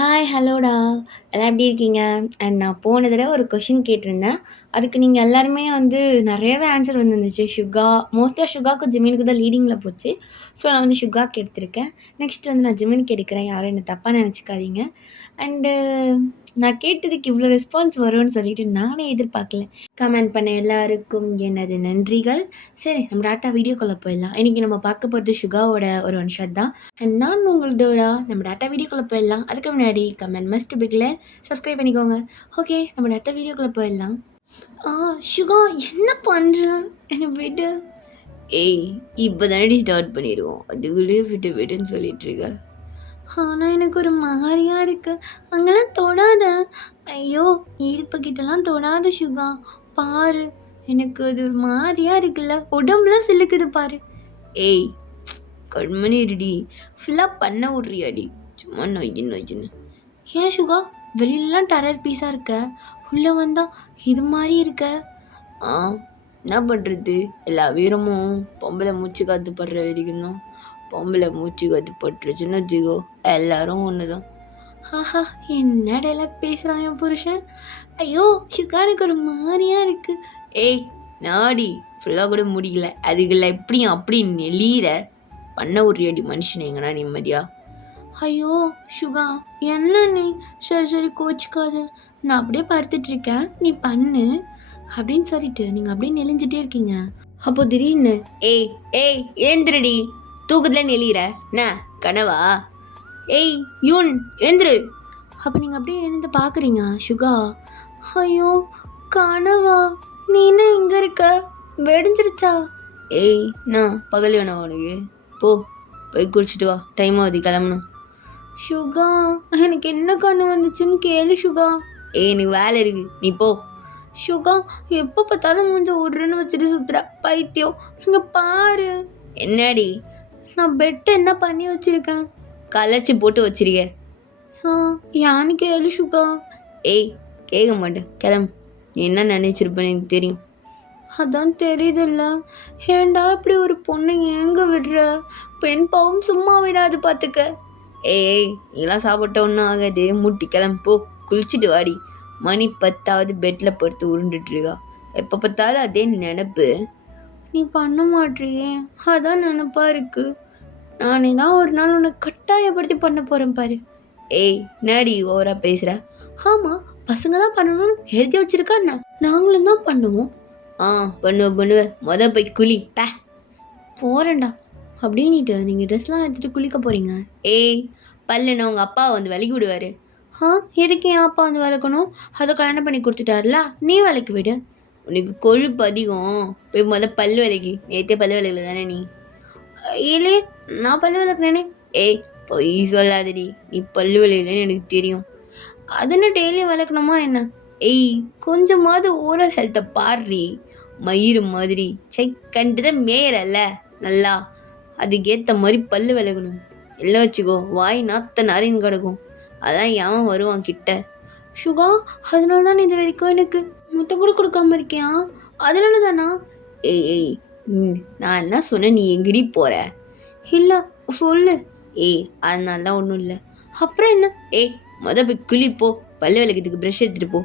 Hi ஹலோடா எல்லாம் எப்படி இருக்கீங்க? அண்ட் நான் போன தடவை ஒரு கொஷின் கேட்டிருந்தேன். அதுக்கு நீங்கள் எல்லாருமே வந்து நிறையவே ஆன்சர் வந்துருந்துச்சு. ஷுகா மோஸ்ட்டாக ஷுகாக்கும் ஜிமினுக்கு தான் லீடிங்கில் போச்சு. ஸோ நான் வந்து ஷுகாக்கு எடுத்திருக்கேன். நெக்ஸ்ட் வந்து நான் ஜிமினுக்கு எடுக்கிறேன். யாரும் என்னை தப்பாக நினச்சிக்காதீங்க. அண்டு நான் கேட்டதுக்கு இவ்வளோ ரெஸ்பான்ஸ் வரும்னு சொல்லிட்டு நானே எதிர்பார்க்கல. கமெண்ட் பண்ண எல்லாருக்கும் எனது நன்றிகள். சரி, நம்ம டாட்டா வீடியோக்குள்ளே போயிடலாம். இன்றைக்கி நம்ம பார்க்க போகிறது ஷுகாவோட ஒரு ஒன் ஷாட் தான். அண்ட் நான் உங்கள் டோரா. நம்ம டாட்டா வீடியோக்குள்ளே போயிடலாம். அதுக்கு முன்னாடி கமெண்ட் மஸ்ட் பிக்கில் சப்ஸ்கிரைப் பண்ணிக்கோங்க. ஓகே, நம்ம டாட்டா வீடியோக்குள்ளே போயிடலாம். ஷுகா என்ன பண்ணுற? என்னை விடு. ஏய், இப்போ தானடி ஸ்டார்ட் பண்ணிடுவோம். அதுக்குள்ளேயே விட்டு விடுன்னு சொல்லிட்டு இருக்க. ஆனால் எனக்கு ஒரு மாதிரியாக இருக்கு. அங்கெல்லாம் தொடாத. ஐயோ, இடுப்பு கிட்டலாம் தொடாத ஷுகா. பாரு, எனக்கு அது ஒரு மாதிரியாக இருக்குல்ல. உடம்புலாம் சிலுக்குது பாரு. ஏய், கண்மணி இருடி. ஃபுல்லாக பண்ண விட்றியாடி. சும்மா நொய்யின்னு. ஏன் ஷுகா, வெளியிலலாம் டெரர் பீஸாக இருக்க, உள்ளே வந்தா இது மாதிரி இருக்க? என்ன பண்ணுறது, எல்லா வீரமும் பொம்பளை மூச்சு காற்று படுற வரைக்கும் தான். பொம்பளை மூச்சு காற்று பட்டுருச்சுன்னு வச்சுக்கோ, எல்லாரும் ஒன்று தான். ஆஹா, என்ன டைலாக் பேசுகிறான் என் புருஷன். ஐயோ ஷுகா, எனக்கு ஒரு மாதிரியாக இருக்கு. ஏய் நாடி, ஃபுல்லாக கூட முடியல, அதுக்குள்ள எப்படியும் அப்படி நெளிகிற. பண்ண ஒரு அடி மனுஷன் எங்கன்னா நிம்மதியா? ஐயோ ஷுகா, என்ன நீ? சரி கோச்சிக்காத, நான் அப்படியே படுத்துட்டு இருக்கேன், நீ பண்ணு அப்படின்னு சொல்லிட்டு நீங்கள் அப்படியே நெளிஞ்சிட்டே இருக்கீங்க. அப்போ திடீர்னு ஏய் ஏய் ஏந்திரடி, தூக்கத்துல நெளிகிற என்ன கனவா? ஏய் யூன் ஏந்திரு. அப்போ நீங்கள் அப்படியே எழுந்து பார்க்குறீங்க. ஷுகா, ஐயோ கனவா? நீ என்ன இங்கே இருக்க? வெடிஞ்சிருச்சா? ஏய் நான் பகல் வேணா உனக்கு? போ போய் குளிச்சுட்டு வா, டைம் ஆகுது கிளம்பணும். ஷுகா, எனக்கு என்ன கண்ணு வந்துச்சுன்னு கேளு ஷுகா. ஏய், எனக்கு வேலை இருக்கு, நீ போ. ஷுகா, எப்போ பார்த்தாலும் மூஞ்ச உருன்னு வச்சுட்டு சுத்துற பைத்தியம். இங்கே பாரு. என்னடி? நான் பெட்டு என்ன பண்ணி வச்சிருக்கேன்? கலைச்சி போட்டு வச்சிருக்க. யான்னு கேளு ஷுகா. ஏய், கேட்க மாட்டேன், கிளம்பு. நீ என்ன நினைச்சிருப்பேன்னு எனக்கு தெரியும். அதான் தெரியுதுல்ல, ஏண்டா இப்படி ஒரு பொண்ணு ஏங்க விடுற? பெண் பாவம் சும்மா விடாது பார்த்துக்க. ஏய், நீலாம் சாப்பிட்ட ஒன்றும் ஆகாது, முட்டி கிளம்பு போ, குளிச்சுட்டு வாடி. மணி 10 பெட்டில் படுத்து உருண்டுட்டு இருக்கா. எப்போ பார்த்தாலும் அதே நினப்பு. நீ பண்ண மாட்டியே, அதான் நினப்பா இருக்கு. நானே தான் ஒரு நாள் உன்னை கட்டாயப்படுத்தி பண்ண போகிறேன் பாரு. ஏய் நாடி ஓவரா பேசுகிற? ஆமாம், பசங்க தான் பண்ணணும்னு எழுதி வச்சிருக்கா, நாங்களும் தான் பண்ணுவோம். பண்ணுவேன். போய் குளி பே. போகிறேன்டா அப்படின்ட்டு நீங்கள் ட்ரெஸ்லாம் எடுத்துகிட்டு குளிக்க போகிறீங்க. ஏய், பல்லுன்னு உங்கள் அப்பா வந்து விலக்கி விடுவார். எதுக்கு என் அப்பா வந்து விளக்கணும்? அதை கல்யாணம் பண்ணி கொடுத்துட்டாருல, நீ விளக்கி விடு. உனக்கு கொழுப்பு அதிகம், போய் பல்லு விலைக்கு. நேற்றே பல்லு விலையில தானே நீ? இல்லையே, நான் பல்லு விளக்குனேனே. ஏய் பொய் சொல்லாதடி, நீ பல்லு விலையிலன்னு எனக்கு தெரியும். அதுன்னு டெய்லியும் விளக்கணுமா என்ன? ஏய், கொஞ்சமாவது ஓரல் ஹெல்த்தை பாடுறி. மயிறு மாதிரி கண்டு தான் மேயறல்ல நல்லா, அதுக்கேற்ற மாதிரி பல்லு விலகணும். எல்லாம் வச்சுக்கோ, வாய் நாத்த நாரின்னு கிடக்கும். அதான் ஏன் வருவான் கிட்ட. ஷுகா, அதனால தான் இது வரைக்கும் எனக்கு முத்தம் கூட கொடுக்காம இருக்கியா? அதனால தானா? ஏய் நான் என்ன சொன்னேன், நீ எங்கடி போற? இல்லை சொல்லு. ஏய், அதனால தான் ஒன்றும் இல்லை. அப்புறம் என்ன? ஏய், போய் குளிப்போ, பல்லு விளக்கிறதுக்கு ப்ரெஷ் எடுத்துகிட்டு போ.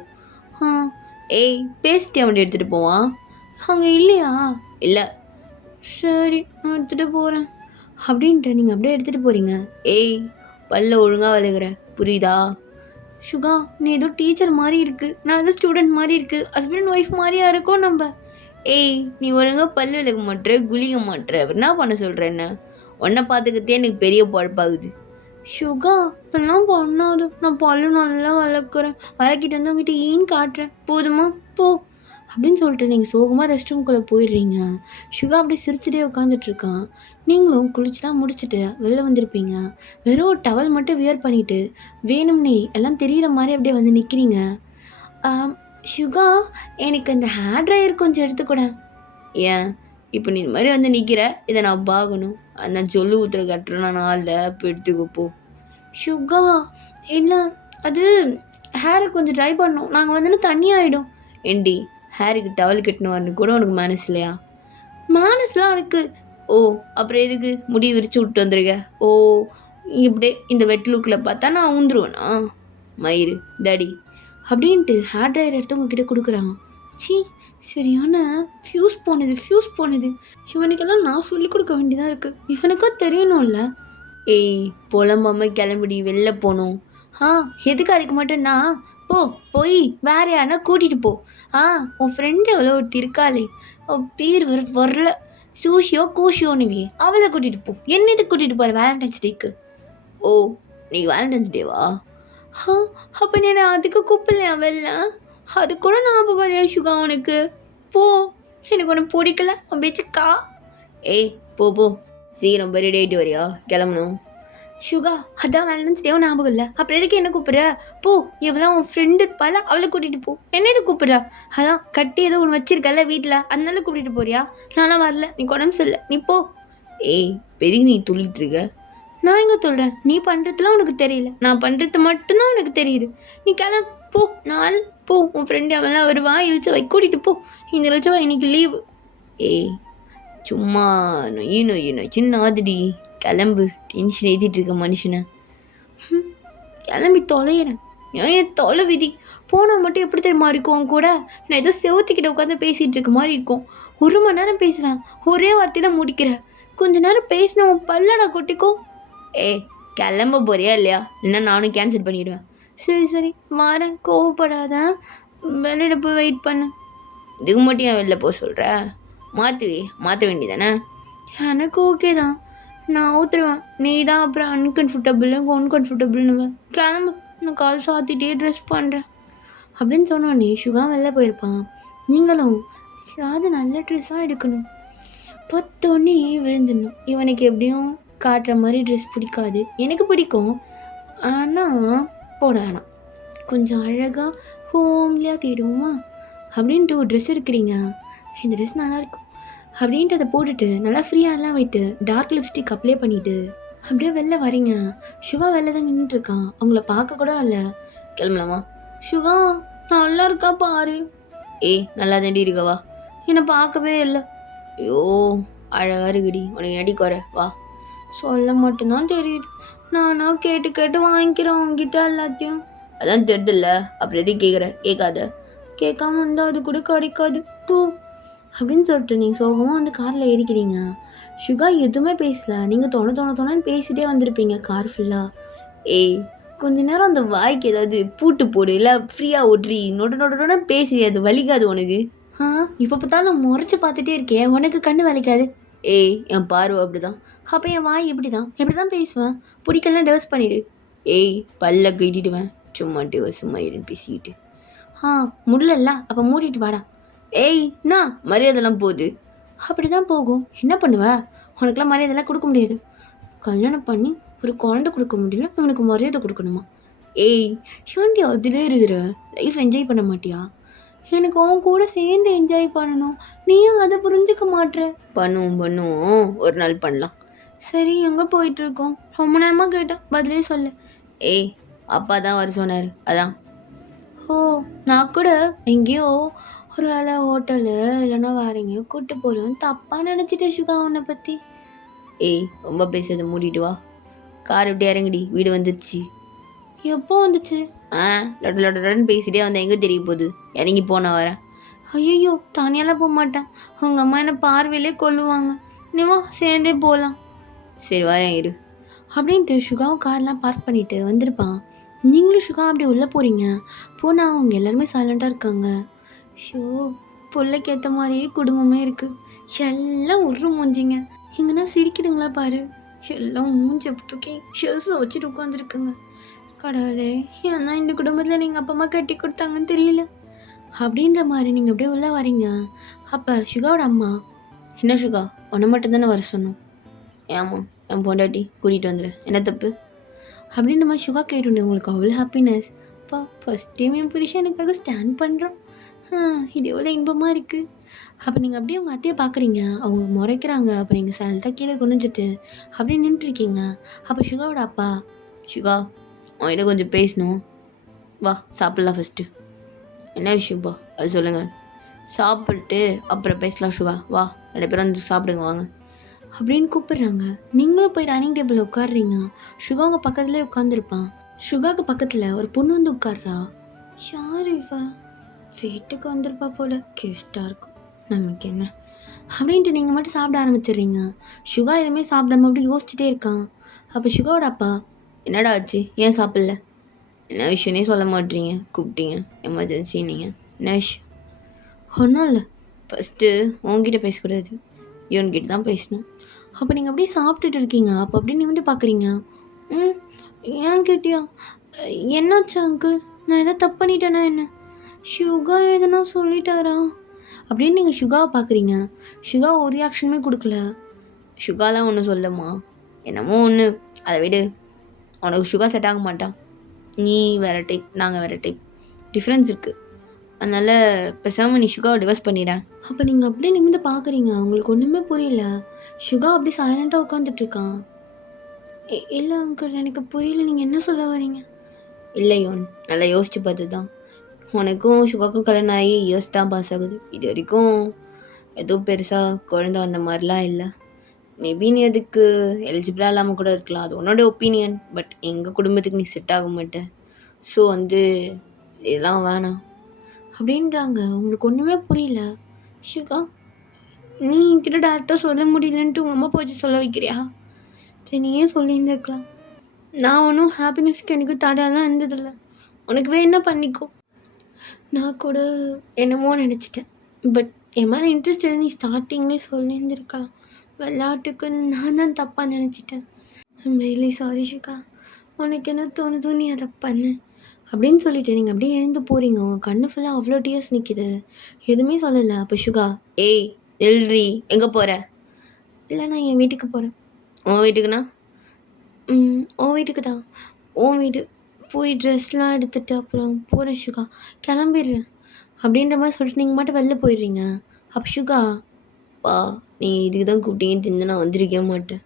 ஏய், பேஸ்ட் அவன் எடுத்துகிட்டு போவான். அங்கே இல்லையா? இல்லை. சரி, நான் எடுத்துகிட்டு போகிறேன் அப்படின்ட்டு நீங்கள் அப்படியே எடுத்துகிட்டு போகிறீங்க. ஏய், பல்ல ஒழுங்காக விளைகிற, புரியுதா? ஷுகா, நீ ஏதோ டீச்சர் மாதிரி இருக்குது, நான் ஏதோ ஸ்டூடெண்ட் மாதிரி இருக்குது, ஹஸ்பண்ட் ஒய்ஃப் மாதிரியா இருக்கோம் நம்ம. ஏய், நீ ஒழுங்காக பல் விளக்க மாட்டுற, குளிக்க மாட்டுற, என்ன பண்ண சொல்கிற? என்ன உன்னை பார்த்துக்கிட்டே எனக்கு பெரிய பழப்பாகுது. ஷுகா, இப்பெல்லாம் பண்ணாது, நான் பல்லு நல்லா விளக்கிட்டு வந்து உங்ககிட்ட ஏன் காட்டுறேன், போதுமா? போ அப்படின்னு சொல்லிட்டு நீங்கள் சோகமாக ரெஸ்ட் ரூம்குள்ளே போயிடுறீங்க. ஷுகா அப்படியே சிரிச்சுட்டே உட்காந்துட்ருக்கான். நீங்களும் குளிச்சுலாம் முடிச்சுட்டு வெளில வந்திருப்பீங்க. வெறும் ஒரு டவல் மட்டும் வியர் பண்ணிவிட்டு வேணும்னே எல்லாம் தெரிகிற மாதிரி அப்படியே வந்து நிற்கிறீங்க. ஷுகா, எனக்கு அந்த ஹேர் ட்ரையர் கொஞ்சம் எடுத்துக்கூட. ஏன் இப்போ நீ இந்த மாதிரி வந்து நிற்கிற, இதை நான் பார்க்கணும். அந்த சொல்லு ஊற்றுற கட்டுறேன் நான் ஆளில், இப்போ எடுத்துக்கப்போ. ஷுகா, இல்லை, அது ஹேரை கொஞ்சம் ட்ரை பண்ணணும், நாங்கள் வந்து தண்ணி ஆகிடும். ஏண்டி, ஹேருக்கு டவல் கட்டினு வரணும் கூட உனக்கு மேனஸ் இல்லையா? மேனஸ்லாம் இருக்குது. ஓ, அப்புறம் எதுக்கு முடி விரிச்சு விட்டு வந்துருக்க? ஓ, இப்படியே இந்த வெட் லுக்கில் பார்த்தா நான் ஊந்துருவேனா? மயிறு டாடி அப்படின்ட்டு ஹேர் ட்ரையர் எடுத்து உங்ககிட்ட கொடுக்குறாங்க. சி சரியான ஃப்யூஸ் போனது. இவனுக்கெல்லாம் நான் சொல்லிக் கொடுக்க வேண்டியதாக இருக்குது. இவனுக்கும் தெரியணும்ல. ஏய் புலம்பாம கிளம்பிடி, வெளில போகணும். எதுக்கு அதுக்கு மட்டும் நான் போய் வேற யாருன்னா கூட்டிகிட்டு போ. உன் ஃப்ரெண்டு எவ்வளோ ஒருத்தி இருக்காளே, பேர் வரல, சூஷியோ கூஷியோனுவே, அவளை கூட்டிகிட்டு போ. என்ன இதுக்கு கூட்டிகிட்டு போகிற வேலண்டைன்ஸ் டேக்கு? ஓ நீ வேலண்டைன்ஸ் டேவா? அப்போ நீ அதுக்கு கூப்பிடலையா வெளில? அது கூட ஞாபகம் இல்லையா சுகா உனக்கு? போ, எனக்கு ஒன்று பிடிக்கல உன் பேச்சுக்கா. ஏய் போ சீக்கிரம் ரெடி ஆகிட்டு வரியா? கிளம்பணும். சுகா அதான் வேலண்டைன்ஸ் டேவும் ஞாபகம் இல்லை, அப்புறம் எதுக்கு என்ன கூப்பிட்ற? போ, எவ்வளோ உன் ஃப்ரெண்டு இருப்பால அவளை கூட்டிகிட்டு போ. என்ன இது கூப்பிட்ற? அதான் கட்டி ஏதோ ஒன்று வச்சிருக்கல வீட்டில், அதனால கூட்டிகிட்டு போறியா? நான்லாம் வரல, நீ உடம்பு சரியில்லை, நீ போ. ஏய் பெரிய நீ துள்ளிட்டு இருக்க. நான் எங்கே சொல்கிறேன்? நீ பண்ணுறதுலாம் உனக்கு தெரியல, நான் பண்ணுறது மட்டும்தான் உனக்கு தெரியுது. நீ கிளம்பு போ. நாள் போ, உன் ஃப்ரெண்டு அவெல்லாம் வருவா, இழிச்சவை கூட்டிகிட்டு போ. இந்த இழிச்சவா இன்னைக்கு லீவு. ஏய் சும்மா நொய்யு சின்ன ஆதிடி, கிளம்பு. டென்ஷன் ஏற்றிட்டு இருக்க மனுஷனை. கிளம்பி தொலைகிறேன். ஏன் தொலை விதி. போனால் மட்டும் எப்படி தெரியுமா இருக்கும் கூட? நான் ஏதோ செவத்துக்கிட்ட உட்காந்து பேசிகிட்டு இருக்க மாதிரி இருக்கும். 1 மணி நேரம் பேசுவேன், ஒரே வார்த்தையில் முடிக்கிறேன். கொஞ்ச நேரம் பேசின உன் பல்லடா கொட்டிக்கும். ஏய் கிளம்ப போறியா இல்லையா? இல்லைன்னா நானும் கேன்சல் பண்ணிவிடுவேன். சரி வரேன், கோவப்படாத. வெளியில் போய் வெயிட் பண்ணு. இதுக்கு மட்டும் ஏன் வெளில போக சொல்கிற? மாற்ற வேண்டியதானே? எனக்கு ஓகே தான், நான் ஊற்றுருவேன். நீ தான் அப்புறம் அன்கம்ஃபர்டபுள்னு கிளம்பு. நான் கால் சாத்திட்டே ட்ரெஸ் பண்ணுறேன் அப்படின்னு சொன்னோன்னே சுகா வெளில போயிருப்பான். நீங்களும் ஏதாவது நல்ல ட்ரெஸ்ஸாக எடுக்கணும். பத்தோன்னே விழுந்துடணும். இவனுக்கு எப்படியும் காட்டுற மாதிரி ட்ரெஸ் பிடிக்காது, எனக்கு பிடிக்கும். ஆனால் போட வேணாம், கொஞ்சம் அழகாக ஹோம்லியாக தேடுவோமா அப்படின்ட்டு ஒரு ட்ரெஸ் எடுக்கிறீங்க. இந்த ட்ரெஸ் நல்லாயிருக்கும் அப்படின்ட்டு அதை போட்டுட்டு நல்லா ஃப்ரீயாகலாம் போயிட்டு டார்க் லிப்ஸ்டிக் அப்ளை பண்ணிவிட்டு அப்படியே வெளில வரீங்க. சுகா வெளில தான் நின்றுட்டுருக்கான், அவங்கள பார்க்க கூட இல்லை. கிளம்பலாமா? சுகா நல்லா இருக்கா பாரு. ஏய் நல்லா தாண்டி இருக்கவா? என்னை பார்க்கவே இல்லை. ஐயோ அழகாக இருக்குடி, உனக்கு நடி குறை வா. சொல்ல மட்டும்தான் தெரியுது, நானா கேட்டு வாங்கிக்கிறேன் உங்ககிட்ட எல்லாத்தையும். அதான் தெரியுதுல்ல, அப்புறம் எதுவும் கேட்காத. கேட்காம இருந்தால் அது கூட கிடைக்காது பூ அப்படின்னு சொல்லிட்டு நீங்கள் சோகமாக வந்து காரில் ஏறிக்கிறீங்க. சுகா எதுவுமே பேசலை, நீங்கள் தோணன்னு பேசிகிட்டே வந்திருப்பீங்க கார் ஃபுல்லாக. ஏய் கொஞ்ச நேரம் அந்த வாய்க்கு ஏதாவது பூட்டு போடு, இல்லை ஃப்ரீயாக ஓட்டுறி நொட பேசி, அது வலிக்காது உனக்கு? இப்போ பார்த்தாலும் முறைச்சி பார்த்துட்டே இருக்கேன், உனக்கு கண்ணு வலிக்காது? ஏய் என் பார்வை அப்படிதான், அப்போ என் வாய் எப்படி தான் பேசுவேன். பிடிக்கலாம் டர்ஸ் பண்ணிவிடு. ஏய் பல்ல கட்டிடுவேன், சும்மா இருன்னு பேசிக்கிட்டு. முடியல, அப்போ மூடிட்டு வாடா. ஏய் என்ன மரியாதைலாம் போகுது? அப்படி தான் போகும், என்ன பண்ணுவ? உனக்குலாம் மரியாதைலாம் கொடுக்க முடியாது. கல்யாணம் பண்ணி ஒரு குழந்தை கொடுக்க முடியல, உனக்கு மரியாதை கொடுக்கணுமா? ஏய் ஏன்டி அதிலே இருக்கிற, லைஃப் என்ஜாய் பண்ண மாட்டியா? எனக்கு அவன் கூட சேர்ந்து என்ஜாய் பண்ணணும், நீயும் அதை புரிஞ்சுக்க மாட்ற. பண்ணுவோம் ஒரு நாள் பண்ணலாம். சரி எங்கே போயிட்டுருக்கோம்? ரொம்ப நேரமாக கேட்டேன், பதிலே சொல்ல. ஏய் அப்பா தான் வர சொன்னார், அதான். நான் கூட எங்கேயோ ஒரு வேலை ஹோட்டலு இல்லைன்னா வேற எங்கேயோ கூப்பிட்டு போகிறோம் தப்பாக நினச்சிட்டேன் சுகா உன்னை பற்றி. ஏய் ரொம்ப பேசுறதை மூடிட்டு வா, கார் விட்டு இறங்குடி, வீடு வந்துடுச்சு. எப்போ வந்துச்சு? லொடன்னு பேசிட்டே வந்தேன், எங்கே தெரிய போகுது, இறங்கி போன வரேன். ஐயோ தனியெல்லாம் போக மாட்டேன், உங்கள் அம்மா என்னை பார்வையிலே கொல்லுவாங்க. நீவா சேர்ந்தே போகலாம். சரி வரேன் இரு அப்படின்ட்டு சுகாவும் கார்லாம் பார்க் பண்ணிட்டு வந்திருப்பான். நீங்களும் சுகா அப்படி உள்ளே போகிறீங்க. போனால் அவங்க எல்லாருமே சைலண்ட்டாக இருக்காங்க. ஷோ பிள்ளைக்கு ஏற்ற மாதிரியே குடும்பமே இருக்குது, எல்லாம் ஒரு மூஞ்சிங்க. எங்கன்னா சிரிக்குதுங்களா பாரு, எல்லாம் மூஞ்சி தூக்கி ஷெல்ஸில் வச்சுட்டு உட்காந்துருக்குங்க. கடவுளே ஏன்னா இந்த குடும்பத்தில் நீங்கள் அப்பா அம்மா கட்டி கொடுத்தாங்கன்னு தெரியல அப்படின்ற மாதிரி நீங்கள் அப்படியே உள்ளே வரீங்க. அப்போ சுகாவோட அம்மா, என்ன சுகா உன்னை மட்டும்தானே வர சொன்னோம், ஏம்மா என் பொண்டாட்டி கூட்டிகிட்டு வந்துடுறேன், என்ன தப்பு அப்படின்ற மாதிரி சுகா கேட்டுண்டு உங்களுக்கு அவ்வளோ ஹாப்பினஸ். அப்பா ஃபஸ்ட் டைம் என் புருஷன் எனக்காக ஸ்டாண்ட் பண்ணுறோம், இது எவ்வளோ இன்பமாக இருக்குது. அப்போ நீங்கள் அப்படியே உங்கள் அத்தையை பார்க்குறீங்க, அவங்க முறைக்கிறாங்க. அப்போ நீங்கள் சைலண்ட்டாக கீழே குனிஞ்சிட்டு அப்படியே நின்றுருக்கீங்க. அப்போ சுகாவோட அப்பா, சுகா அவன்கிட்ட கொஞ்சம் பேசணும், வா சாப்பிட்லாம் ஃபஸ்ட்டு. என்ன விஷயம்ப்பா அது சொல்லுங்கள். சாப்பிட்டு அப்புறம் பேசலாம் சுகா, வா 2 பேரும் வந்து சாப்பிடுங்க வாங்க. அப்படின்னு கூப்பிடுறாங்க. நீங்களும் போய் டைனிங் டேபிளில் உட்காடுறீங்க. சுகா உங்கள் பக்கத்துலேயே உட்காந்துருப்பான். சுகாவுக்கு பக்கத்தில் ஒரு பொண்ணு வந்து உட்காடுறா. யார் இவ? வீட்டுக்கு வந்திருப்பா போல, கெஸ்ட்டாக இருக்கும், நமக்கு என்ன அப்படின்ட்டு நீங்கள் மட்டும் சாப்பிட ஆரம்பிச்சிடுறீங்க. சுகா எதுவுமே சாப்பிடாம அப்படி யோசிச்சுட்டே இருக்கான். அப்போ சுகாவோட அப்பா, என்னடா ஆச்சு, ஏன் சாப்பிடல, என்ன விஷயனே சொல்ல மாட்டீங்க, கூப்பிட்டீங்க எமர்ஜென்சி, நீங்கள் என்ன விஷயம்? ஒன்றும் இல்லை, ஃபஸ்ட்டு உங்ககிட்ட பேசக்கூடாது, இவன்கிட்ட தான் பேசணும். அப்போ நீங்கள் அப்படியே சாப்பிட்டுட்டு இருக்கீங்க. அப்போ அப்படியே நீ வந்து பார்க்குறீங்க. ம் ஏன் கேட்டியா? என்னாச்சு அங்கிள், நான் எதாவது தப்பு பண்ணிட்டேன்னா என்ன? சுகா எதுனா சொல்லிட்டாரா அப்படின்னு நீங்கள் சுகாவை பார்க்குறீங்க. சுகா ஒரு ரியாக்ஷனுமே கொடுக்கல. சுகாலாம் ஒன்றும் சொல்லம்மா, என்னமோ ஒன்று, அதை விடு, உனக்கு சுகா செட் ஆக மாட்டான், நீ வேறு டைப், நாங்கள் வேறு டைப், டிஃப்ரென்ஸ் இருக்குது, அதனால் பேசாமல் நீ சுகாவை டிவோர்ஸ் பண்ணிடுறேன். அப்போ நீங்கள் அப்படியே நிமிந்து பார்க்குறீங்க. உங்களுக்கு ஒன்றுமே புரியல. சுகா அப்படி சைலண்ட்டாக உட்காந்துட்ருக்கான். இல்லை அங்கிள், எனக்கு புரியல, நீங்கள் என்ன சொல்ல வரீங்க? இல்லை யோன், நல்லா யோசிச்சு பார்த்து தான், உனக்கும் சுகாக்கும் கல்யாணம் ஆகி இயர்ஸ் தான் பாஸ் ஆகுது. இது வரைக்கும் எதுவும் பெருசாக குழந்தை அந்த மாதிரிலாம் இல்லை. மேபி நீ அதுக்கு எலிஜிபிளாக இல்லாமல் கூட இருக்கலாம், அது உன்னோட ஒப்பீனியன். பட் எங்கள் குடும்பத்துக்கு நீ செட் ஆக மாட்டேன். ஸோ வந்து இதெல்லாம் வேணாம் அப்படின்றாங்க. உங்களுக்கு ஒன்றுமே புரியல. சுகா, நீ என்கிட்ட டேரெக்டாக சொல்ல முடியலன்ட்டு உங்கள் அம்மா போச்சு சொல்ல வைக்கிறியா? சரி, நீயே சொல்லியிருந்துருக்கலாம். நான் ஒன்றும் ஹாப்பினஸ்க்கு எனக்கு தடையெல்லாம் இருந்ததில்லை, உனக்கு வேணா பண்ணிக்கோ. நான் கூட என்னமோ நினச்சிட்டேன். பட் என் மேலே இன்ட்ரெஸ்ட் நீ ஸ்டார்டிங்லேயே சொல்லியிருந்துருக்கலாம். விளையாட்டுக்கு நான் தான் தப்பாக நினச்சிட்டேன். ஐம் ரியலி சாரி சுகா, உனக்கு என்ன தோணுதோ நீ அதை பண்ணு அப்படின்னு சொல்லிட்டு நீங்கள் அப்படியே எழுந்து போகிறீங்க. உங்கள் கண்ணு ஃபுல்லாக அவ்வளோ டியர்ஸ் நிற்கிது. எதுவுமே சொல்லலை. அப்போ சுகா, ஏய் நில்றி, எங்கே போகிற? இல்லை, நான் என் வீட்டுக்கு போகிறேன். உன் வீட்டுக்குண்ணா? உன் வீட்டுக்கு தான். உன் வீடு போய் ட்ரெஸ்லாம் எடுத்துகிட்டு அப்புறம் போகிறேன் சுகா, கிளம்பிடுறேன் அப்படின்ற மாதிரி சொல்லிட்டு நீங்கள் மட்டும் வெளில போயிடுறீங்க. அப்போ சுகா, பா நீங்கள் இதுக்கு தான் கூப்பிட்டீங்கன்னு தெரிஞ்சு நான் வந்திருக்கவே மாட்டேன்.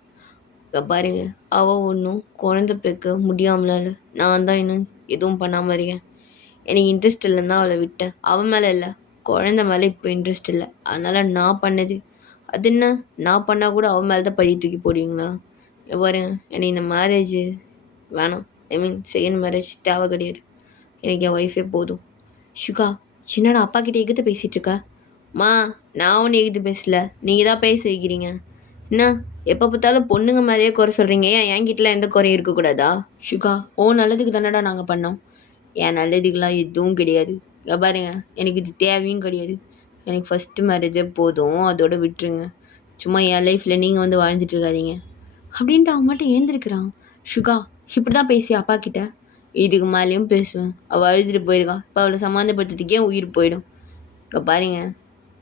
பாருங்க, அவள் ஒன்றும் குழந்தை பெக்க முடியாமல, நான் தான் இன்னும் எதுவும் பண்ணாமல் இருக்கேன். எனக்கு இன்ட்ரெஸ்ட் இல்லைன்னு தான் அவளை விட்டேன். அவன் மேலே இல்லை, குழந்த மேலே இப்போ இன்ட்ரெஸ்ட் இல்லை, அதனால் நான் பண்ணது. அது என்ன, நான் பண்ணால் கூட அவன் மேலே தான் பழி தூக்கி போடுவீங்களா? பாருங்க, எனக்கு இந்த மேரேஜ் வேணாம். ஐ மீன் செகண்ட் மேரேஜ் தேவை கிடையாது, எனக்கு என் ஒய்ஃபே போதும். சுகா, சின்னடா அப்பா கிட்டே எகிட்ட பேசிகிட்டு இருக்கா? மா, நான் ஒன்றும் எகிட்ட பேசல, நீங்கள் தான் பேச வைக்கிறீங்க. என்ன எப்போ பார்த்தாலும் பொண்ணுங்க மாதிரியே குறை சொல்கிறீங்க, ஏன் என்கிட்டலாம் எந்த குறையும் இருக்கக்கூடாதா? சுகா, ஓ நல்லதுக்கு தானடா நாங்கள் பண்ணோம், என் நல்லதுக்கெலாம் எதுவும் கிடையாது. பாருங்க, எனக்கு இது தேவையும் கிடையாது, எனக்கு ஃபஸ்ட்டு மேரேஜே போதும், அதோட விட்டுருங்க. சும்மா என் லைஃப்பில் நீங்கள் வந்து வாழ்ந்துட்டு இருக்காதீங்க அப்படின்ட்டு அவன் மட்டும் ஏந்திருக்கிறான். சுகா, இப்படி தான் பேசி அப்பா கிட்ட? இதுக்கு மேலேயும் பேசுவேன். அவள் அழுதுட்டு போயிருக்கா, இப்போ அவளை சமாதானப்படுத்துறதுக்கே உயிர் போயிடும். இங்கே பாருங்க,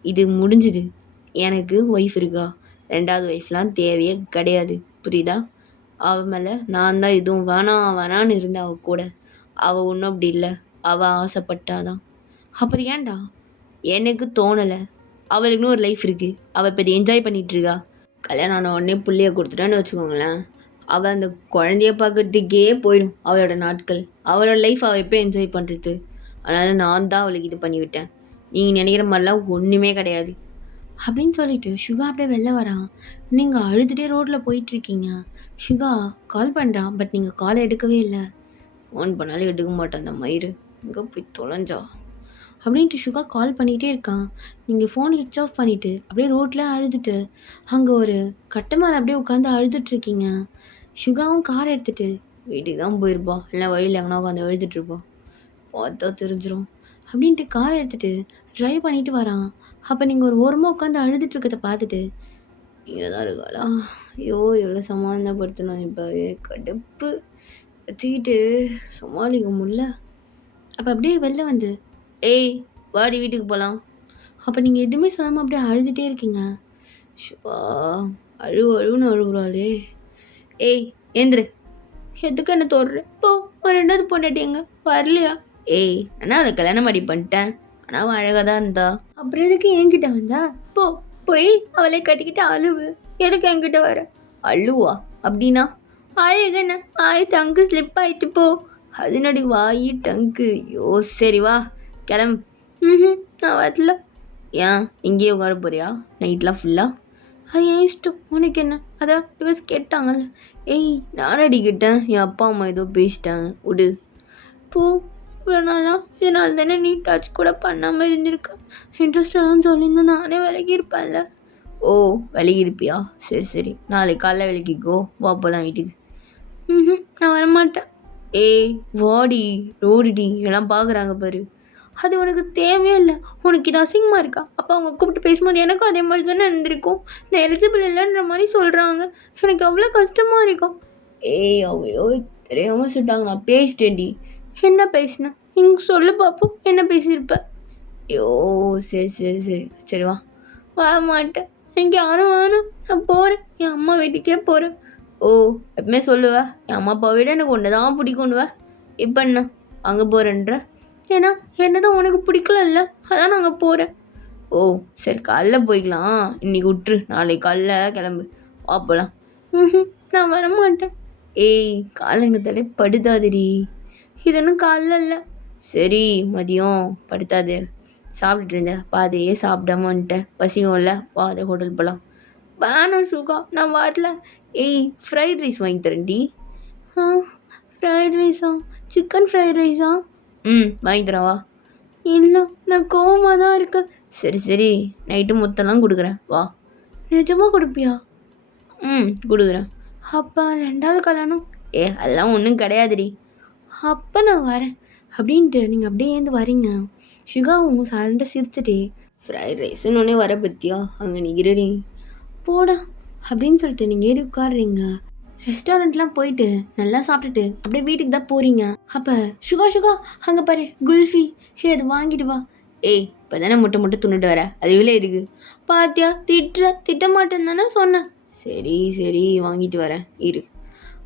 இது முடிஞ்சுது. எனக்கு ஒய்ஃப் இருக்கா, ரெண்டாவது ஒய்ஃப்லாம் தேவையே கிடையாது, புரியுதா? அவள் மேலே நான் தான் எதுவும் வேணான்னு இருந்தேன் அவள் கூட. அவள் ஒன்றும் அப்படி இல்லை, அவள் ஆசைப்பட்டாதான். அப்புறம் ஏன்டா? எனக்கு தோணலை, அவளுக்குன்னு ஒரு லைஃப் இருக்குது, அவள் இப்போ இதை என்ஜாய் பண்ணிகிட்ருக்கா. கல்யாணம் ஆன உடனே பிள்ளைய கொடுத்துட்டான்னு வச்சுக்கோங்களேன், அவள் அந்த குழந்தைய பார்க்குறதுக்கே போயிடும் அவளோட நாட்கள். அவளோட லைஃப் அவள் எப்போ என்ஜாய் பண்ணுறது? அதனால் நான் தான் அவளுக்கு இது பண்ணிவிட்டேன். நீங்கள் நினைக்கிற மாதிரிலாம் ஒன்றுமே கிடையாது அப்படின்னு சொல்லிட்டு சுகா அப்படியே வெளில வரான். நீங்கள் அழுதுகிட்டே ரோட்டில் போயிட்டுருக்கீங்க. சுகா கால் பண்ணுறான், பட் நீங்கள் காலை எடுக்கவே இல்லை. ஃபோன் பண்ணாலும் எடுக்க மாட்டேன் அந்த மயிறு, எங்கே போய் தொலைஞ்சா அப்படின்ட்டு சுகா கால் பண்ணிகிட்டே இருக்கான். நீங்கள் ஃபோன் சுவிட்ச் ஆஃப் பண்ணிவிட்டு அப்படியே ரோட்டில் அழுதுட்டு அங்கே ஒரு கட்டை மேலே அப்படியே உட்காந்து அழுதுட்ருக்கீங்க. சுகாவும் கார் எடுத்துகிட்டு வீட்டுக்கு தான் போயிருப்பா, இல்லை வழியில் எங்கன்னா உட்காந்து அழுதுட்ருப்பா, பார்த்தா தெரிஞ்சிடும் அப்படின்ட்டு காரை எடுத்துகிட்டு ட்ரைவ் பண்ணிட்டு வரான். அப்போ நீங்கள் ஒரு ஓரமாக உட்காந்து அழுதுட்ருக்கதை பார்த்துட்டு, இங்கே தான் இருக்காளா, ஐயோ எவ்வளோ சமாதானப்படுத்தணும், இப்போ கடுப்பு வச்சுக்கிட்டு சமாளிக்க முடியல. அப்போ அப்படியே வெளில வந்து, ஏய் வாடி வீட்டுக்கு போகலாம். அப்போ நீங்கள் எதுவுமே சொல்லாமல் அப்படியே அழுதுகிட்டே இருக்கீங்க. ஷுப்பா, அழுவுன்னு அழுகுறாளே. ஏய் ஏந்திரு, எதுக்கு என்ன தோடுற, போ, ஒரு ரெண்டாவது பொண்டாட்டி எங்க வரலையா? ஏய், ஆனால் அவளை கல்யாணம் பண்ணி பண்ணிட்டேன், ஆனால் அவள் அழகாக தான் இருந்தா, அப்புறம் எதுக்கு என்கிட்ட வந்தா? போ, போய் அவளை கட்டிக்கிட்டு அழுவு, எதுக்கு என்கிட்ட வர? அழுவா அப்படின்னா? அழகண்ணா ஆய் டங்கு ஸ்லிப் ஆயிட்டு போ. அதனடி வாயி டங்கு. யோ சரி வா கிளம்பு. நான் வரல. ஏன் இங்கேயே உட்கார போறியா நைட்லாம் ஃபுல்லாக? அது ஏன் இஷ்டம், உனக்கு என்ன? அதான் டிவோர்ஸ் கேட்டாங்கல்ல. ஏய் நானடி கேட்டேன், என் அப்பா அம்மா ஏதோ பேசிட்டாங்க விடு. போ, இவ்வளோ நாளா இதனால தானே நீ டச் கூட பண்ணாமல் இருந்திருக்க. இன்ட்ரெஸ்டடான்னு சொல்லியிருந்தா நானே விலகி இருப்பேன்ல. ஓ, விலகி இருப்பியா? சரி சரி, நாளைக்கு காலைல விலகிக்கோ, வா போகலாம் வீட்டுக்கு. நான் வரமாட்டேன். ஏய் வாடி, ரோடுடி, எல்லாம் பார்க்குறாங்க பாரு. அது உனக்கு தேவையே இல்லை. உனக்கு இது அசிங்கமாக இருக்கா? அப்போ அவங்க கூப்பிட்டு பேசும்போது எனக்கும் அதே மாதிரி தானே இருந்திருக்கும். நான் எலிஜிபிள் இல்லைன்ற மாதிரி சொல்கிறாங்க. எனக்கு அவ்வளோ கஷ்டமாக இருக்கும். ஏய் அவங்க ஏதோ தெரியாமல் சொல்லிட்டாங்க, நான் பேசிட்டேன்டி. என்ன பேசினேன்? இங்கே சொல்லு பார்ப்போம், என்ன பேசியிருப்ப? ஐயோ, சரி சரி சரி சரி, வா. வர மாட்டேன், எனக்கு யாரும் வேணும், நான் போகிறேன், என் அம்மா வீட்டுக்கே போகிறேன். ஓ, எப்பவுமே சொல்லுவ என் அம்மா அப்பாவை விட எனக்கு ஒன்று தான் பிடிக்கும்னுவ. இப்போ என்ன அங்கே போகிறேன்ற? ஏன்னா என்னதான் உனக்கு பிடிக்கலல்ல, அதான் நான் அங்கே போகிறேன். ஓ சரி, காலைல போய்க்கலாம், இன்னைக்கு விட்டுரு, நாளைக்கு காலைல கிளம்பு, வா போகலாம். நான் வரமாட்டேன். ஏய் காலைல எங்கள் தலை படுதாதுடி. இது ஒன்றும் காலைல இல்லை. சரி மதியம் படுத்தாது, சாப்பிட்டுட்டு இருந்தேன், பாதையே சாப்பிடாம வந்துட்டேன், பசியும்ல, வா அதை ஹோட்டல் போகலாம். வேணாம் சுகா, நான் வரல. ஏய் ஃப்ரைட் ரைஸ் வாங்கி தரேன்டி. ஆ, ஃப்ரைட் ரைஸா? சிக்கன் ஃப்ரைட் ரைஸா? வாங்கி தரேன், வா. இல்லை, நான் கோவமாக தான் இருக்கேன். சரி சரி, நைட்டு மொத்தம்லாம் கொடுக்குறேன், வா. நிஜமாக கொடுப்பியா? கொடுக்குறேன். அப்பா ரெண்டாவது கல்யாணம்? அதெல்லாம் ஒன்றும் கிடையாதுடி. அப்போ நான் வரேன் அப்படின்ட்டு நீங்கள் அப்படியே ஏந்து வரீங்க. சுகாவும் சைலண்டாக சிரிச்சுட்டே, ஃப்ரைட் ரைஸ்ன்னு ஒன்றே வர பற்றியா, அங்கே நீ இருடி போடா அப்படின்னு சொல்லிட்டு நீங்கள் ஏறி உட்காடுறீங்க. ரெஸ்டாரண்ட்லாம் போயிட்டு நல்லா சாப்பிட்டுட்டு அப்படியே வீட்டுக்கு தான் போகிறீங்க. அப்போ சுகா சுகா அங்கே பாரு குல்ஃபி, அது வாங்கிட்டு வா. ஏய் இப்போ தானே முட்டை முட்டை துண்ணுட்டு வர, அது இவ்வளோ இருக்கு பாத்தியா, திட்ட மாட்டேன்னு தானே சொன்னேன். சரி சரி வாங்கிட்டு வரேன் இரு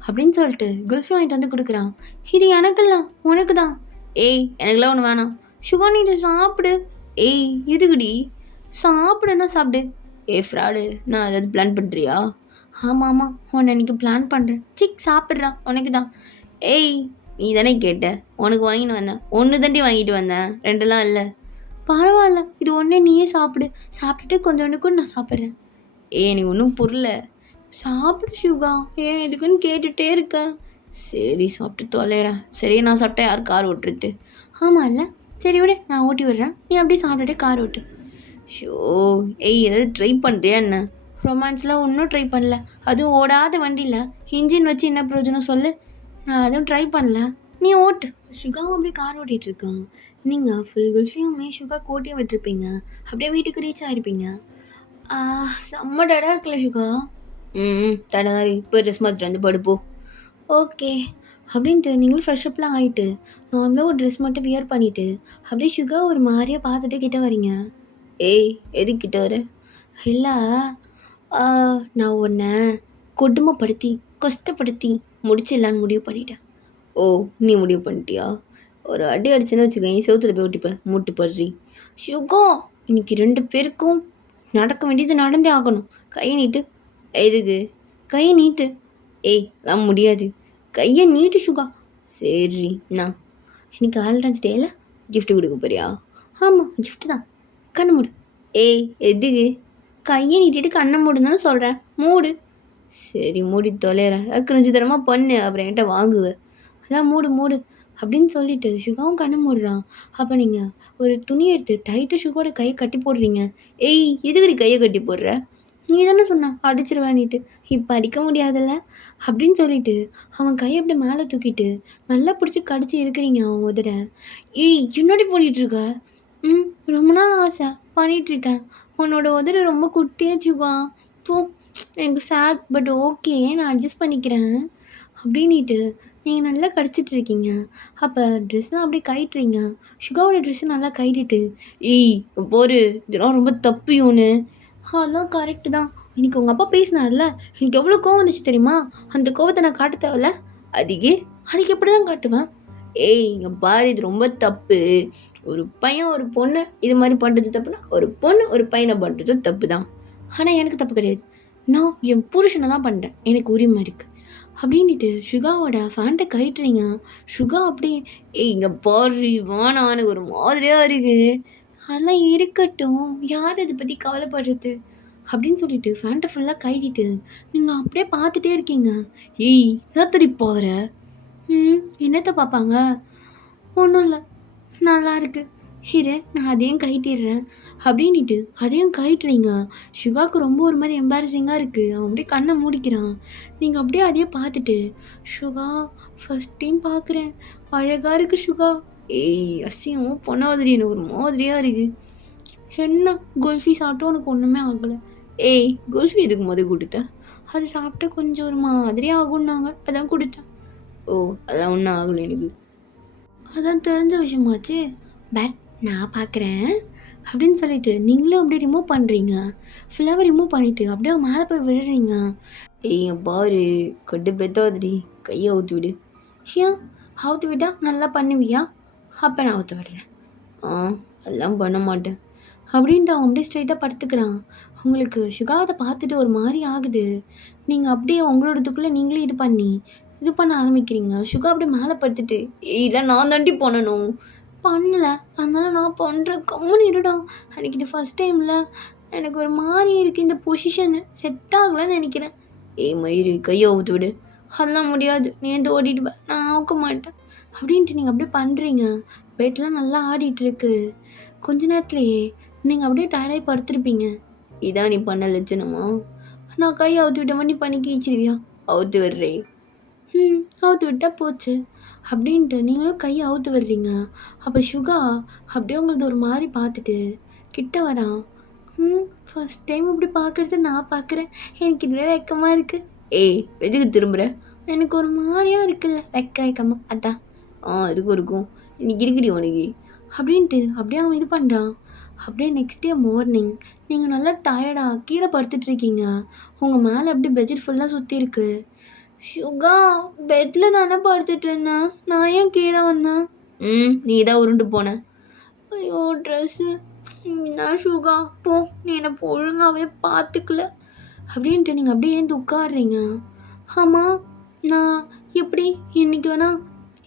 அப்படின்னு சொல்லிட்டு குல்ஃபி வாங்கிட்டு வந்து கொடுக்குறான். இது எனக்குலாம் உனக்கு தான். ஏய் எனக்குலாம் ஒன்று வேணாம். சுகா நீ இதை சாப்பிடு. ஏய் இதுக்குடி, சாப்பிடுன்னா சாப்பிடு. ஃப்ராடு, நான் ஏதாவது பிளான் பண்ணுறியா? ஆமாம் ஆமாம், உன்னை இன்றைக்கி பிளான் பண்ணுறேன். சாப்பிட்றா, உனக்கு தான். ஏய் நீ தானே கேட்ட, உனக்கு வாங்கிட்டு வந்தேன், ஒன்று தாண்டி வாங்கிட்டு வந்தேன், ரெண்டுலாம் இல்லை. பரவாயில்ல, இது ஒன்றே நீயே சாப்பிடு, சாப்பிட்டுட்டு கொஞ்சோண்டு கூட நான் சாப்பிட்றேன். நீ ஒன்றும் புரியல, சாப்பிடு சுகா, ஏன் எதுக்குன்னு கேட்டுகிட்டே இருக்க. சரி சாப்பிட்டு தொலைகிறேன். சரி நான் சாப்பிட்டா யார் கார் ஓட்டுறது? ஆமாம் இல்லை, சரி விட நான் ஓட்டி விடுறேன், நீ அப்படியே சாப்பிட்டுட்டே கார் ஓட்டு. ஷோ, ஏதாவது ட்ரை பண்ணுறியா என்ன? ரொமான்ஸ்லாம் ஒன்றும் ட்ரை பண்ணல, அதுவும் ஓடாத வண்டியில் இன்ஜின் வச்சு என்ன பிரயோஜனம் சொல்லு. நான் அதுவும் ட்ரை பண்ணல, நீ ஓட்டு. சுகாவும் அப்படியே கார் ஓட்டிகிட்டு இருக்கான். நீங்கள் ஃபுல் விஷயமே சுகா கோட்டியும் விட்டுருப்பீங்க, அப்படியே வீட்டுக்கு ரீச் ஆகிருப்பீங்க. செம்ம டடாக இருக்குல்ல சுகா? தடாரி, இப்போ ட்ரெஸ் மாற்றிட்டு வந்து படுப்போ. ஓகே அப்படின்ட்டு நீங்களும் ஃப்ரெஷ்அப்லாம் ஆகிட்டு நார்மலாக ஒரு ட்ரெஸ் மட்டும் வியர் பண்ணிவிட்டு அப்படியே சுகா ஒரு மாதிரியாக பார்த்துட்டு கிட்ட வரீங்க. ஏய் எதுக்கிட்ட வர? இல்லை, நான் உன்னை கொடுமைப்படுத்தி கஷ்டப்படுத்தி முடிச்சிடலான்னு முடிவு பண்ணிட்டேன். ஓ, நீ முடிவு பண்ணிட்டியா? ஒரு அடி அடிச்சுன்னு வச்சுக்கோங்க, செவுத்துல போய் ஒட்டிப்பேன், மூட்டு படுறி. சுகா இன்னைக்கு 2 பேருக்கும் நடக்க வேண்டியது நடந்தே ஆகணும். கையை நீட்டு. எதுக்கு? கையை நீட்டு. ஏய் நான் முடியாது, கையை நீட்டு சுகா. சரி, நான் இன்னைக்கு வேலண்டைன்ஸ் டேயில் கிஃப்ட் கொடுக்க போறியா? ஆமாம் கிஃப்ட் தான், கண்ணை மூடு. ஏய் எதுக்கு? கையை நீட்டிட்டு கண்ணை மூடுன்னு சொல்கிறேன், மூடு. சரி மூடி தொலைகிறேன், கிரிஞ்சித்தனமாக பண்ணு, அப்புறம் என்கிட்ட வாங்குவேன். அதான் மூடு மூடு அப்படின்னு சொல்லிட்டு சுகாவும் கண்ணை மூடுறான். அப்போ நீங்கள் ஒரு துணி எடுத்து டைட்டாக சுகாவோட கையை கட்டி போடுறீங்க. ஏய் எதுக்கடி கையை கட்டி போடுற? நீ தானே சொன்ன அடிச்சிருவேன்னிட்டு, இப்போ அடிக்க முடியாதுல்ல அப்படின்னு சொல்லிட்டு அவன் கையை அப்படி மேலே தூக்கிட்டு நல்லா பிடிச்சி கடிச்சு இருக்கிறீங்க அவன் உதட. ஏய் என்னடி பண்ணிகிட்ருக்க? ரொம்ப நாள் ஆசை பண்ணிகிட்ருக்கேன், உன்னோட உதடு ரொம்ப குட்டியாக சுகா. போ, எனக்கு சேட், பட் ஓகே நான் அட்ஜஸ்ட் பண்ணிக்கிறேன் அப்படின்ட்டு நீங்கள் நல்லா கடிச்சிட்டு இருக்கீங்க. அப்போ ட்ரெஸ்லாம் அப்படியே கயிட்டுறீங்க. சுகாவோட ட்ரெஸ்ஸு நல்லா கயிட்டிட்டு, ஏய் போரு இதெல்லாம் ரொம்ப தப்பு ஒன்று. அதெல்லாம் கரெக்டு தான், இன்னைக்கு உங்கள் அப்பா பேசினார்ல, எனக்கு எவ்வளோ கோவம் வந்துச்சு தெரியுமா? அந்த கோவத்தை நான் காட்ட தேவையில்ல. அதுக்கு எப்படி தான் காட்டுவேன்? ஏய் இங்கே பாரு, இது ரொம்ப தப்பு. ஒரு பையன் ஒரு பொண்ணு இது மாதிரி பண்ணுறது தப்புனா, ஒரு பொண்ணு ஒரு பையனை பண்ணுறது தப்பு தான். ஆனால் எனக்கு தப்பு கிடையாது, நான் என் புருஷனை தான் பண்ணுறேன், எனக்கு உரிமை இருக்குது அப்படின்ட்டு சுகாவோட ஃபேண்ட்டை கயிட்டுறீங்க. சுகா அப்படியே இங்கே பாரு வானான்னு ஒரு மாதிரியாக இருக்குது. அதெல்லாம் இருக்கட்டும், யார் அதை பற்றி கவலைப்படுறது அப்படின்னு சொல்லிட்டு ஃபேண்ட்டை ஃபுல்லாக கழட்டிட்டு நீங்கள் அப்படியே பார்த்துட்டே இருக்கீங்க. ஏய் என்னத்தடி போகிற? என்னத்த பார்ப்பாங்க? ஒன்றும் இல்லை, நல்லா இருக்கு, இரு நான் அதையும் கழட்டிடுறேன் அப்படின்ட்டு அதையும் கழட்டுறீங்க. சுகாவுக்கு ரொம்ப ஒரு மாதிரி எம்பாரசிங்காக இருக்குது. அவன் அப்படியே கண்ணை மூடிக்கிறான். நீங்கள் அப்படியே அதையே பார்த்துட்டு, சுகா ஃபஸ்ட் டைம் பார்க்குறேன், அழகாக இருக்குது சுகா. ஏய் அசிங்கமாக பொண்ண மாதிரி எனக்கு ஒரு மாதிரியாக இருக்குது. என்ன குல்ஃபி சாப்பிட்டோம் உனக்கு ஒன்றுமே ஆகலை? ஏய் குல்ஃபி எதுக்கு முதல் கொடுத்தேன்? அது சாப்பிட்டா கொஞ்சம் ஒரு மாதிரி ஆகும்னாங்க, அதான் கொடுத்தேன். ஓ அதான் ஒன்றும் ஆகலை எனக்கு, அதான் தெரிஞ்ச விஷயமாச்சு. பட் நான் பார்க்குறேன் அப்படின்னு சொல்லிட்டு நீங்களும் அப்படியே ரிமூவ் பண்ணுறீங்க. ஃபுல்லாகவே ரிமூவ் பண்ணிவிட்டு அப்படியே மேலே போய் விழுறீங்க. ஏய் பாரு கொட்டு பெத்தாதுடி, கையை அவுத்து விடு. ஏன் அவுத்து விட்டா நல்லா பண்ணுவியா? அப்போ நான் அவுத்து விடுறேன். அதெல்லாம் பண்ண மாட்டேன் அப்படின்ட்டு அவன் அப்படியே ஸ்ட்ரைட்டாக படுத்துக்கிறான். உங்களுக்கு சுகாதை பார்த்துட்டு ஒரு மாதிரி ஆகுது. நீங்கள் அப்படியே உங்களோடதுக்குள்ளே நீங்களே இது பண்ண ஆரம்பிக்கிறீங்க. சுகா அப்படியே மேலே படுத்துட்டு, ஏய் இல்லை நான் தாண்டி பண்ணணும், பண்ணலை அதனால நான் பண்ணுறேன், கம்முன்னு இருடா, அன்றைக்கி இது ஃபஸ்ட் டைமில் எனக்கு ஒரு மாதிரி இருக்குது, இந்த பொசிஷனு செட் ஆகலைன்னு நினைக்கிறேன். ஏய் மயிறு கையை ஊற்று விடு. அதெல்லாம் முடியாது, நீ எந்த ஓடிட்டு நான் ஆக்க மாட்டேன் அப்படின்ட்டு நீங்கள் அப்படியே பண்ணுறீங்க. பெட்லாம் நல்லா ஆடிட்டுருக்கு. கொஞ்ச நேரத்துலையே நீங்கள் அப்படியே டயர்டாகி படுத்துருப்பீங்க. இதான் நீ பண்ண லட்சணமா? நான் கையை அவுத்து விட்ட மாதிரி பண்ணி கீச்சிருவியா? அவுத்து விடுறே. அவுத்து விட்டால் போச்சு அப்படின்ட்டு நீங்களும் கையை அவுத்து விடுறீங்க. அப்போ சுகா அப்படியே உங்களுக்கு ஒரு மாதிரி பார்த்துட்டு கிட்ட வரான். ஃபஸ்ட் டைம் இப்படி பார்க்குறது நான் பார்க்குறேன், எனக்கு இதுவே வெக்கமாக இருக்குது. ஏய் எதுக்கு திரும்புகிற? எனக்கு ஒரு மாதிரியாக இருக்குல்ல, வெக்கமா அதான். இதுக்கும் இருக்கும், இன்னைக்கு இருக்குடி உனக்கு அப்படின்ட்டு அப்படியே அவன் இது பண்ணுறான். அப்படியே நெக்ஸ்ட் டே மார்னிங் நீங்கள் நல்லா டயர்டாக கீழே படுத்துட்ருக்கீங்க. உங்கள் மேலே அப்படியே பெட்ஷீட் ஃபுல்லாக சுற்றி இருக்கு. சுகா பெட்டில் தானே படுத்துட்டு இருந்தேன், நான் ஏன் கீழே வந்தேன்? நீ தான் உருண்டு போன. ஐயோ ட்ரெஸ்ஸு நான் சுகா போ, நீ என்னை ஒழுங்காகவே பார்த்துக்கல அப்படின்ட்டு நீங்கள் அப்படியே ஏந்து உட்காடுறீங்க. ஆமாம் நான் எப்படி இன்னைக்கு வேணா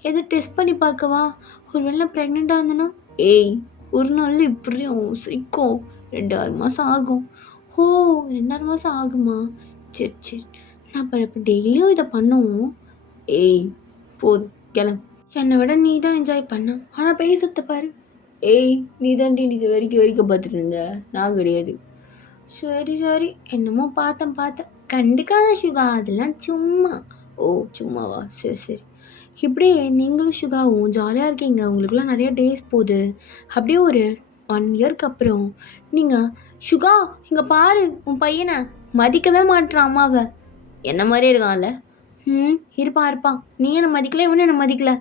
எது டெஸ்ட் பண்ணி பார்க்கவா? ஒரு வேளை ப்ரெக்னெண்ட்டாக இருந்தேன்னா? ஏய் ஒரு நாள் இப்படியும் சிக்கும், 2-6 மாதம் ஆகும். ஓ 2-6 மாதம் ஆகுமா? சரி நான் இப்போ டெய்லியும் இதை பண்ணுவோம். ஏய் போதும் கிளம்பு. என்னை விட நீ தான் என்ஜாய் பண்ண, ஆனால் பேசத்த பாரு. ஏய் நீ தாண்டி நீ இது வரைக்கும் பார்த்துட்டு இருந்த, நான் கிடையாது. சரி என்னமோ பார்த்தேன் கண்டுக்காத சுகா, அதெல்லாம் சும்மா. ஓ சும்மாவா? சரி இப்படியே நீங்களும் சுகாவும் ஜாலியாக இருக்கீங்க. உங்களுக்குலாம் நிறைய டேஸ் போகுது. அப்படியே ஒரு 1 இயர்க்கு அப்புறம் நீங்கள் சுகா இங்கே பாரு, உன் பையனை மதிக்கவே மாட்டான் அம்மாவை. என்ன மாதிரியே இருக்கான்ல. இருப்பான், நீ என்னை மதிக்கல, இவனு என்னை மதிக்கல,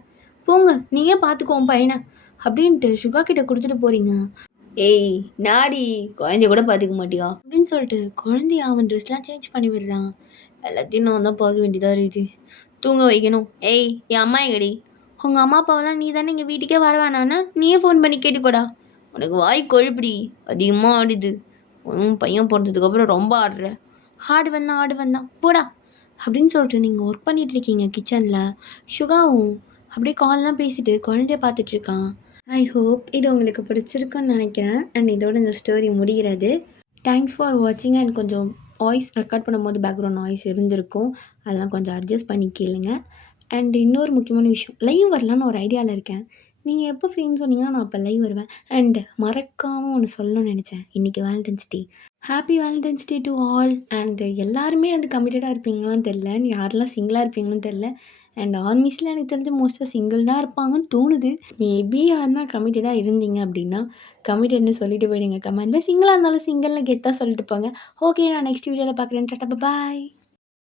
போங்க நீயே பார்த்துக்கோ உன் பையனை அப்படின்ட்டு சுகா கிட்ட கொடுத்துட்டு போகிறீங்க. ஏய் நாடி குழந்தைய கூட பார்த்துக்க மாட்டியா அப்படின்னு சொல்லிட்டு குழந்தைய அவன் ட்ரெஸ்லாம் சேஞ்ச் பண்ணி விடுறான். எல்லாத்தையும் நான் தான் பார்க்க வேண்டியதாக இருக்குது, தூங்க வைக்கணும். ஏய் என் அம்மா எங்கடி? உங்கள் அம்மா அப்பாவெல்லாம் நீ தானே இங்கே வீட்டுக்கே வர வேணான்னா நீயே ஃபோன் பண்ணி கேட்டுக்கோடா. உனக்கு வாய் கொழுப்படி அதிகமாக ஆடுது. உன் பையன் பிறந்ததுக்கப்புறம் ரொம்ப ஆடுற. ஆடு வந்தான் போடா அப்படின்னு சொல்லிட்டு நீங்கள் ஒர்க் பண்ணிகிட்ருக்கீங்க கிச்சனில். சுகாவும் அப்படியே கால்லாம் பேசிட்டு குழந்தைய பார்த்துட்ருக்கான். ஐ ஹோப் இது உங்களுக்கு பிடிச்சிருக்குன்னு நினைக்கிறேன். அண்ட் இதோட இந்த ஸ்டோரி முடிகிறது. தேங்க்ஸ் ஃபார் வாட்சிங். அண்ட் கொஞ்சம் வாய்ஸ் ரெக்கார்ட் பண்ணும்போது பேக்ரவுண்ட் நாய்ஸ் இருந்திருக்கும், அதெல்லாம் கொஞ்சம் அட்ஜஸ்ட் பண்ணி கேளுங்க. அண்ட் இன்னொரு முக்கியமான விஷயம், லைவ் வரலான்னு ஒரு ஐடியாவில் இருக்கேன். நீங்கள் எப்போ ஃப்ரீன்னு சொன்னீங்கன்னா நான் அப்போ லைவ் வருவேன். அண்ட் மறக்காமல் ஒன்று சொல்லணும்னு நினச்சேன், இன்றைக்கி Valentine's day. Happy Valentine's day to all. And எல்லாருமே அது கமிட்டடாக இருப்பீங்களான்னு தெரில, யாரெல்லாம் சிங்கிளாக இருப்பீங்கன்னு தெரில. அண்ட் ஆர்மிஸில் எனக்கு தெரிஞ்ச மோஸ்ட்டாக சிங்கிள் தான் இருப்பாங்கன்னு தோணுது. மேபி யாருன்னா கமிட்டடாக இருந்தீங்க அப்படின்னா கமிட்டட்னு சொல்லிட்டு போயிடுங்க கமெண்ட்டில். சிங்கிளாக இருந்தாலும் சிங்கிள்னு கெத்தாக சொல்லிட்டு போங்க. ஓகே நான் நெக்ஸ்ட் வீடியோவில் பார்க்குறேன். டாட்டா பாய்.